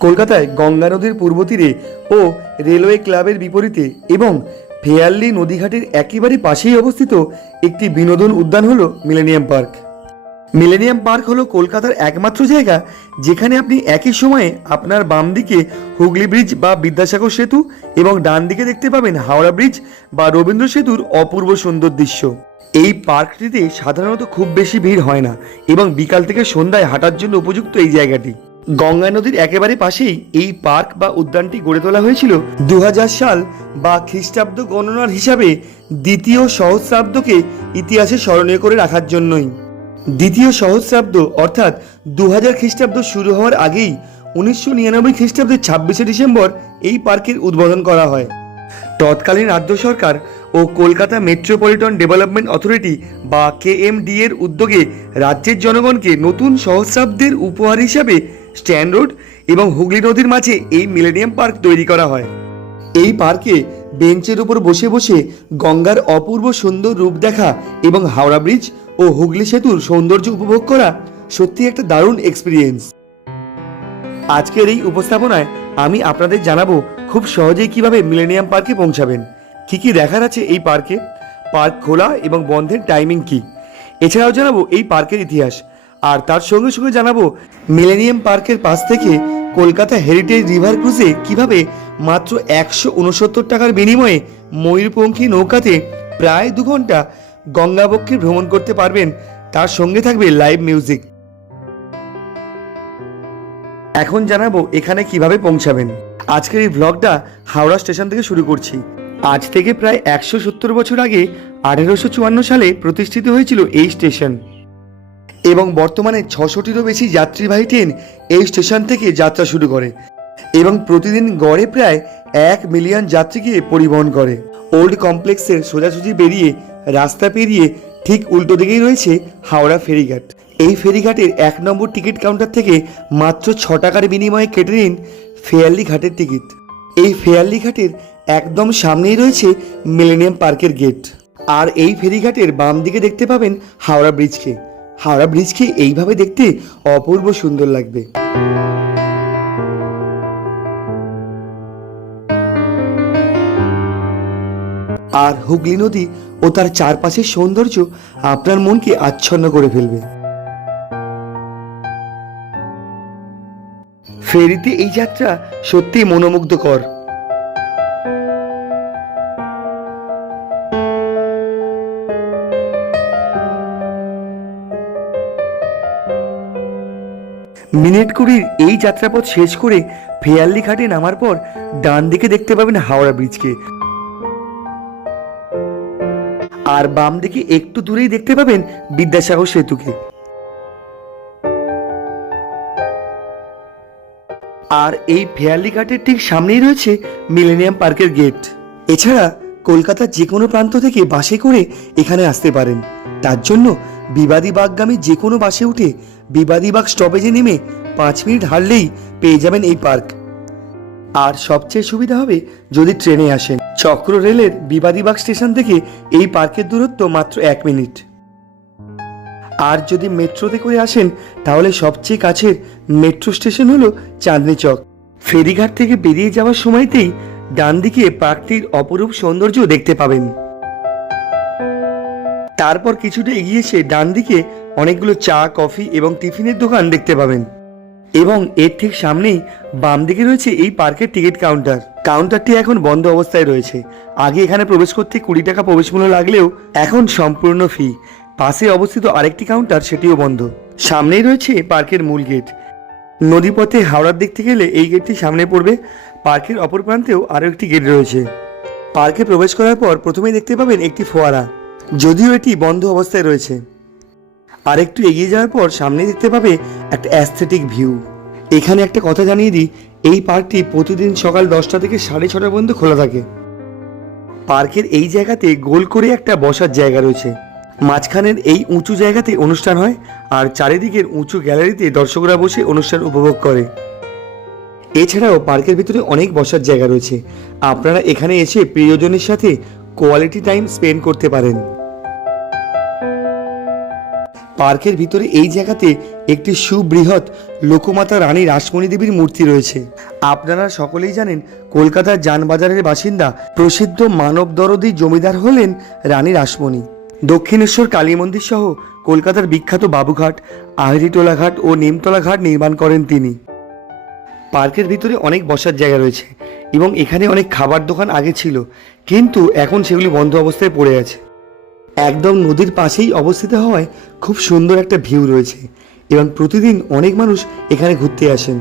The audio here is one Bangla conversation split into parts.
কলকাতায় গঙ্গা নদীর পূর্ব তীরে ও রেলওয়ে ক্লাবের বিপরীতে এবং ফেয়ারলি নদীঘাটের একেবারে পাশেই অবস্থিত একটি বিনোদন উদ্যান হলো মিলেনিয়াম পার্ক। মিলেনিয়াম পার্ক হলো কলকাতার একমাত্র জায়গা যেখানে আপনি একই সময়ে আপনার বাম দিকে হুগলি ব্রিজ বা বিদ্যাসাগর সেতু এবং ডান দিকে দেখতে পাবেন হাওড়া ব্রিজ বা রবীন্দ্র সেতুর অপূর্ব সুন্দর দৃশ্য। এই পার্কটিতে সাধারণত খুব বেশি ভিড় হয় না এবং বিকাল থেকে সন্ধ্যায় হাঁটার জন্য উপযুক্ত এই জায়গাটি। গঙ্গা নদীর একেবারে পাশেই এই পার্ক বা উদ্যানটি গড়ে তোলা হয়েছিল দু হাজার সাল বা খ্রিস্টাব্দ গণনার হিসাবে দ্বিতীয় সহস্রাব্দকে ইতিহাসে স্মরণীয় করে রাখার জন্যই। দ্বিতীয় সহস্রাব্দ অর্থাৎ দু হাজার খ্রিস্টাব্দ শুরু হওয়ার আগেই উনিশশো নিরানব্বই খ্রিস্টাব্দের ছাব্বিশে ডিসেম্বর এই পার্কের উদ্বোধন করা হয়। তৎকালীন রাজ্য সরকার ও কলকাতা মেট্রোপলিটন ডেভেলপমেন্ট অথরিটি বা কেএমডি এর উদ্যোগে রাজ্যের জনগণকে নতুন সহস্রাব্দের উপহার হিসাবে স্ট্যান্ড রোড এবং হুগলি নদীর মাঝে এই মিলেনিয়াম পার্ক তৈরি করা হয়। এই পার্কে বেঞ্চের উপর বসে বসে গঙ্গার অপূর্ব সুন্দর রূপ দেখা এবং হাওড়া ব্রিজ ও হুগলি সেতুর সৌন্দর্য উপভোগ করা সত্যি একটা দারুণ এক্সপিরিয়েন্স আজকের এই উপস্থাপনায় আমি আপনাদের জানাব খুব সহজেই কীভাবে মিলেনিয়াম পার্কে পৌঁছাবেন। কি কি দেখার আছে এই পার্কে? পার্ক খোলা এবং বন্ধের টাইমিং কি? এছাড়াও জানাব এই পার্কের ইতিহাস। আর তার সঙ্গে সঙ্গে জানাব মিলেনিয়াম পার্কের পাশ থেকে কলকাতা হেরিটেজ রিভার ক্রুজে কীভাবে মাত্র একশো উনসত্তর টাকার বিনিময়ে ময়ূরপঙ্খী নৌকাতে প্রায় দু ঘণ্টা গঙ্গাবক্ষে ভ্রমণ করতে পারবেন। তার সঙ্গে থাকবে লাইভ মিউজিক এখন জানাব এখানে কীভাবে পৌঁছাবেন। আজকের এই ভ্লগটা হাওড়া স্টেশন থেকে শুরু করছি। আজ থেকে প্রায় একশো সত্তর বছর আগে আঠেরোশো চুয়ান্ন সালে প্রতিষ্ঠিত হয়েছিল এই স্টেশন। এবং বর্তমানে ছশোটিরও বেশি যাত্রীবাহী ট্রেন এই স্টেশন থেকে যাত্রা শুরু করে এবং প্রতিদিন গড়ে প্রায় এক মিলিয়ন যাত্রীকে পরিবহন করে। ওল্ড কমপ্লেক্সের সোজাসুজি বেরিয়ে রাস্তা পেরিয়ে ঠিক উল্টো দিকেই রয়েছে হাওড়া ফেরিঘাট। এই ফেরিঘাটের এক নম্বর টিকিট কাউন্টার থেকে মাত্র ছ টাকার বিনিময়ে কেটে নিন ফেয়ারলি ঘাটের টিকিট। এই ফেয়ারলি ঘাটের একদম সামনেই রয়েছে মিলেনিয়াম পার্কের গেট। আর এই ফেরিঘাটের বাম দিকে দেখতে পাবেন হাওড়া ব্রিজকে। হাওড়া ব্রিজকে এইভাবে দেখতে অপূর্ব সুন্দর লাগবে। আর হুগলি নদী ও তার চারপাশের সৌন্দর্য আপনার মনকে আচ্ছন্ন করে ফেলবে। ফেরিতে এই যাত্রা সত্যিই মনোমুগ্ধকর। মিনিট কুড়ির এই যাত্রাপথ শেষ করে ফেয়ারলি ঘাটে নামার পর ডান দিকে দেখতে পাবেন হাওড়া ব্রিজকে। আর বাম দিকে একটু দূরেই দেখতে পাবেন বিদ্যাসাগর সেতুকে। আর এই ফেয়ারলি ঘাটের ঠিক সামনেই রয়েছে মিলেনিয়াম পার্কের গেট। এছাড়া কলকাতার যে কোনো প্রান্ত থেকে বাসে করে এখানে আসতে পারেন। তার জন্য বিবাদী বাগগামী যে কোনো বাসে উঠে বিবাদী বাগ স্টপেজে নেমে পাঁচ মিনিট হারলেই পেয়ে যাবেন এই পার্ক। আর সবচেয়ে সুবিধা হবে যদি ট্রেনে আসেন। চক্র রেলের বিবাদীবাগ স্টেশন থেকে এই পার্কের দূরত্ব মাত্র এক মিনিট। আর যদি মেট্রোতে করে আসেন, তাহলে সবচেয়ে কাছের মেট্রো স্টেশন হলো চাঁদনি চক। ফেরিঘাট থেকে বেরিয়ে যাওয়ার সময়তেই ডান দিকে পার্কটির অপরূপ সৌন্দর্য দেখতে পাবেন। তারপর কিছুটা এগিয়ে এসে ডান দিকে অনেকগুলো চা, কফি এবং টিফিনের দোকান দেখতে পাবেন। এবং এর ঠিক সামনেই বাম দিকে রয়েছে এই পার্কের টিকিট কাউন্টার। কাউন্টারটি এখন বন্ধ অবস্থায় রয়েছে। আগে এখানে প্রবেশ করতে কুড়ি টাকা প্রবেশ মূল্য লাগলেও এখন সম্পূর্ণ ফি পাশে অবস্থিত আরেকটি কাউন্টার, সেটিও বন্ধ। সামনেই রয়েছে পার্কের মূল গেট। নদীপথে হাওড়ার দিক থেকে গেলে এই গেটটি সামনে পড়বে। পার্কের অপর প্রান্তেও আরও একটি গেট রয়েছে। পার্কে প্রবেশ করার পর প্রথমেই দেখতে পাবেন একটি ফোয়ারা। যদিও এটি বন্ধ অবস্থায় রয়েছে। আর একটু এগিয়ে যাওয়ার পর সামনে দেখতে পাবে একটা অ্যাস্থেটিক ভিউ এখানে একটা কথা জানিয়ে দিই, এই পার্কটি প্রতিদিন সকাল দশটা থেকে সাড়ে ছটা পর্যন্ত খোলা থাকে। পার্কের এই জায়গাতে গোল করে একটা বসার জায়গা রয়েছে। মাঝখানের এই উঁচু জায়গাতে অনুষ্ঠান হয় আর চারিদিকের উঁচু গ্যালারিতে দর্শকরা বসে অনুষ্ঠান উপভোগ করে। এছাড়াও পার্কের ভিতরে অনেক বসার জায়গা রয়েছে। আপনারা এখানে এসে প্রিয়জনের সাথে কোয়ালিটি টাইম স্পেন্ড করতে পারেন। পার্কের ভিতরে এই জায়গাতে একটি সুবৃহৎ লোকমাতা রানী রাসমণি দেবীর মূর্তি রয়েছে। আপনারা সকলেই জানেন, কলকাতার যানবাজারের বাসিন্দা প্রসিদ্ধ মানব দরদি জমিদার হলেন রানী রাসমণি। দক্ষিণেশ্বর কালী মন্দির সহ কলকাতার বিখ্যাত বাবুঘাট আহরিটোলা ঘাট ও নিমতলা ঘাট নির্মাণ করেন তিনি। পার্কের ভিতরে অনেক বসার জায়গা রয়েছে এবং এখানে অনেক খাবার দোকান আগে ছিল, কিন্তু এখন সেগুলি বন্ধ অবস্থায় পড়ে আছে। একদম নদীর পাশেই অবস্থিত হওয়ায় খুব সুন্দর একটা ভিউ রয়েছে। এবং প্রতিদিন অনেক মানুষ এখানে ঘুরতে আসেন।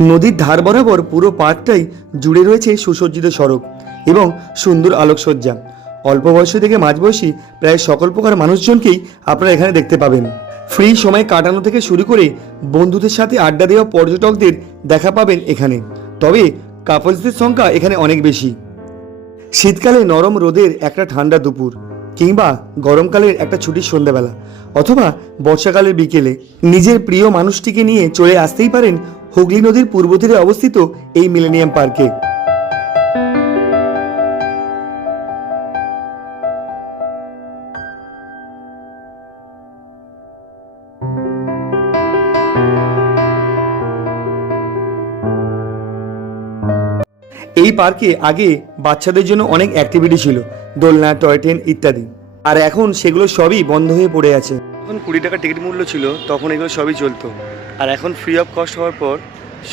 নদীর ধার বরাবর পুরো পার্কটাই জুড়ে রয়েছে সুসজ্জিত সড়ক এবং সুন্দর আলোকসজ্জা। অল্প বয়স থেকে মাঝবয়সী প্রায় সকল প্রকার মানুষজনকেই আপনারা এখানে দেখতে পাবেন। ফ্রি সময় কাটানো থেকে শুরু করে বন্ধুদের সাথে আড্ডা দেওয়া পর্যটকদের দেখা পাবেন এখানে। তবে কাপলসদের সংখ্যা এখানে অনেক বেশি। শীতকালে নরম রোদের একটা ঠান্ডা দুপুর, কিংবা গরমকালের একটা ছুটির সন্ধ্যাবেলা, অথবা বর্ষাকালের বিকেলে। নিজের প্রিয় মানুষটিকে নিয়ে চলে আসতেই পারেন হুগলি নদীর পূর্ব তীরে অবস্থিত এই মিলেনিয়াম পার্কে। এই পার্কে আগে বাচ্চাদের জন্য অনেক অ্যাক্টিভিটি ছিল দোলনা টয় ট্রেন ইত্যাদি। আর এখন সেগুলো সবই বন্ধ হয়ে পড়ে আছে। যখন কুড়ি টাকা টিকিট মূল্য ছিল তখন এগুলো সবই চলতো। আর এখন ফ্রি অফ কস্ট হওয়ার পর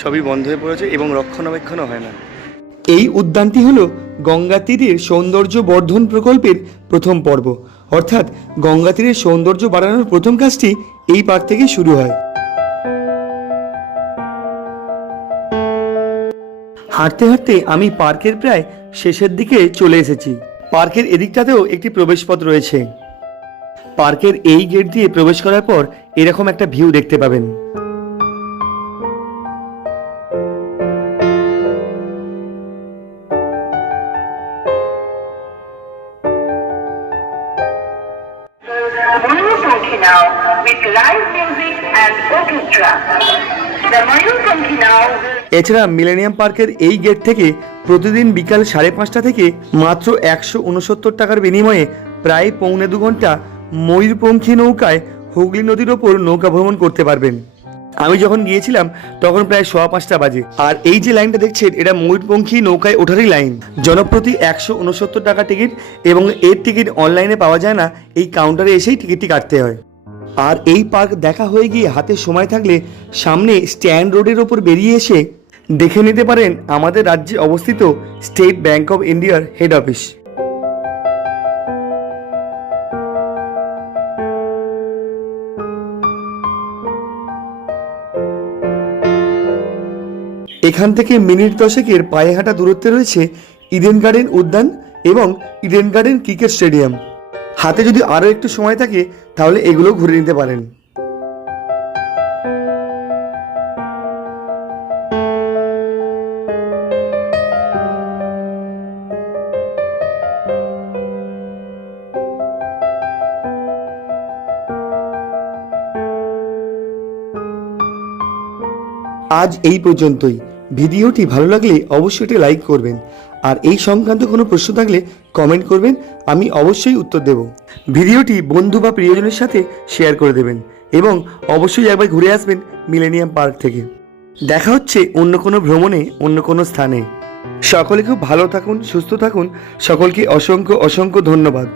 সবই বন্ধ হয়ে পড়েছে এবং রক্ষণাবেক্ষণও হয় না। এই উদ্যানটি হলো গঙ্গা তীরের সৌন্দর্য বর্ধন প্রকল্পের প্রথম পর্ব। অর্থাৎ গঙ্গা তীরের সৌন্দর্য বাড়ানোর প্রথম কাজটি এই পার্ক থেকে শুরু হয়। হাঁটতে হাঁটতে আমি পার্কের প্রায় শেষের দিকে চলে এসেছি। পার্কের এদিকটাতেও একটি প্রবেশপথ রয়েছে। পার্কের এই গেট দিয়ে প্রবেশ করার পর এরকম একটা ভিউ দেখতে পাবেন। Now with live music and orchestra. The Mayurpankhi now will এছাড়া মিলেনিয়াম পার্কের এই গেট থেকে প্রতিদিন বিকাল সাড়ে পাঁচটা থেকে মাত্র একশো উনসত্তর টাকার বিনিময়ে প্রায় পৌনে দু ঘণ্টা ময়ূরপঙ্খী নৌকায় হুগলি নদীর ওপর নৌকা ভ্রমণ করতে পারবেন। আমি যখন গিয়েছিলাম, তখন প্রায় সোয়া পাঁচটা বাজে। আর এই যে লাইনটা দেখছেন, এটা ময়ূরপঙ্খী নৌকায় ওঠারই লাইন। জনপ্রতি একশো উনসত্তর টাকা টিকিট এবং এর টিকিট অনলাইনে পাওয়া যায় না, এই কাউন্টারে এসেই টিকিটটি কাটতে হয়। আর এই পার্ক দেখা হয়ে গিয়ে হাতে সময় থাকলে সামনে স্ট্যান্ড রোডের ওপর বেরিয়ে এসে দেখে নিতে পারেন আমাদের রাজ্যে অবস্থিত স্টেট ব্যাংক অফ ইন্ডিয়ার হেড অফিস এখান থেকে মিনিট দশেকের পায়ে হাঁটা দূরত্বে রয়েছে ইডেন গার্ডেন উদ্যান এবং ইডেন গার্ডেন ক্রিকেট স্টেডিয়াম হাতে যদি আরও একটু সময় থাকে, তাহলে এগুলো ঘুরে নিতে পারেন। আজ এই পর্যন্তই। ভিডিওটি ভালো লাগলে অবশ্যই এটি লাইক করবেন। আর এই সংক্রান্ত কোনো প্রশ্ন থাকলে কমেন্ট করবেন, আমি অবশ্যই উত্তর দেব। ভিডিওটি বন্ধু বা প্রিয়জনের সাথে শেয়ার করে দেবেন এবং অবশ্যই একবার ঘুরে আসবেন মিলেনিয়াম পার্ক থেকে। দেখা হচ্ছে অন্য কোনো ভ্রমণে, অন্য কোনো স্থানে। সকলে খুব ভালো থাকুন, সুস্থ থাকুন। সকলকে অসংখ্য অসংখ্য ধন্যবাদ।